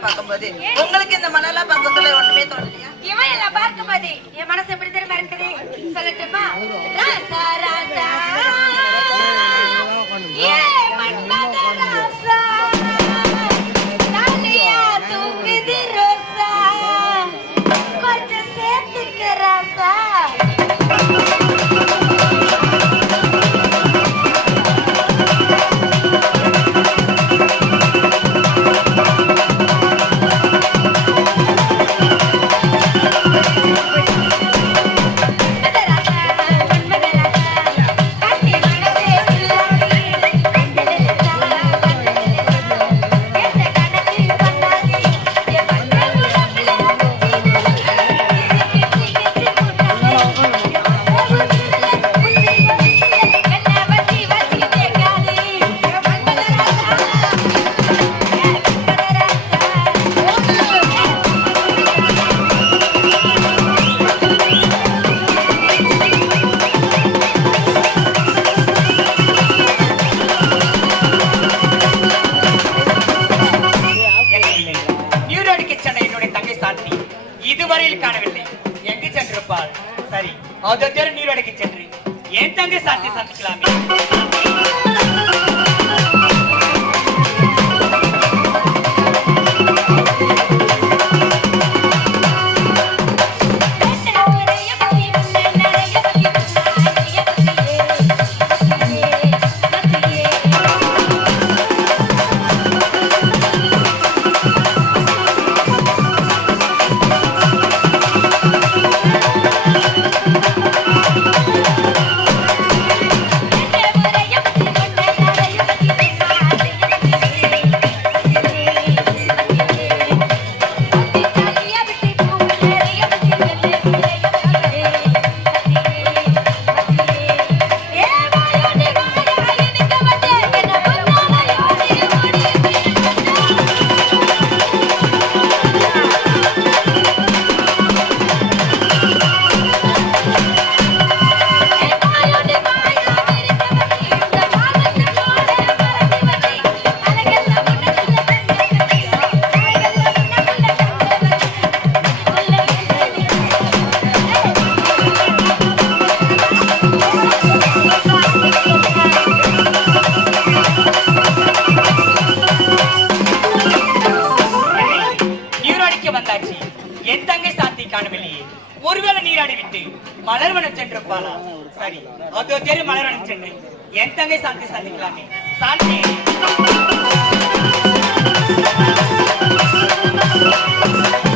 பார்க்கும்போது உங்களுக்கு இந்த மன ಅದೊಂದೇ ನೀರು ಅಡಗಿಚ್ಚೇನ್ರಿ ಏನ್ ತಂದೆ ಸಾಧ್ಯ ಸಂತಿಕ್ಲಾಮಿ மலர்வனம் சென்றிருப்பாளா? சரி. அதோ தெரு மலர்வனம் சென்றேன் என் தங்கை சாந்தி சந்திக்கலாமே. சாந்தி. Thank you.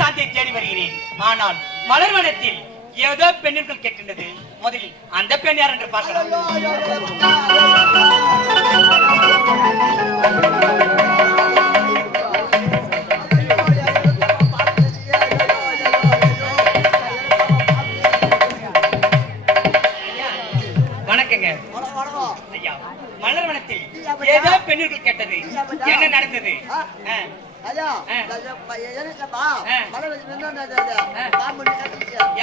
சாந்தியை தேடி வருகிறேன். ஆனால் மலர்வனத்தில் ஏதோ பெண்ணிற்குள் கேட்கின்றது. முதலில் அந்த பெண் யார் என்று பார்க்கலாம். வணக்கங்க. ஐயா மலர்வனத்தில் ஏதோ பெண்ணிற்குள் கேட்டது. என்ன நடந்தது? ஆ,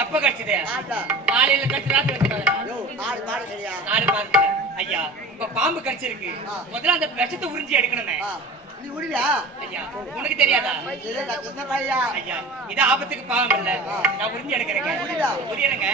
எப்ப கடிச்சது? காலையில கடிச்சு ராத்திரி கடிச்சது. நாலு பாருங்க ஐயா இப்ப பாம்பு கடிச்சிருக்கு. முதல்ல அந்த விஷத்தை உறிஞ்சி எடுக்கணுமே. நீ உடியா ஐயா உனக்கு தெரியாதா? ஐயா இது ஆபத்துக்கு பாவம் இல்ல. நான் உறிஞ்சி எடுக்கிறேங்க? புரியுறேங்க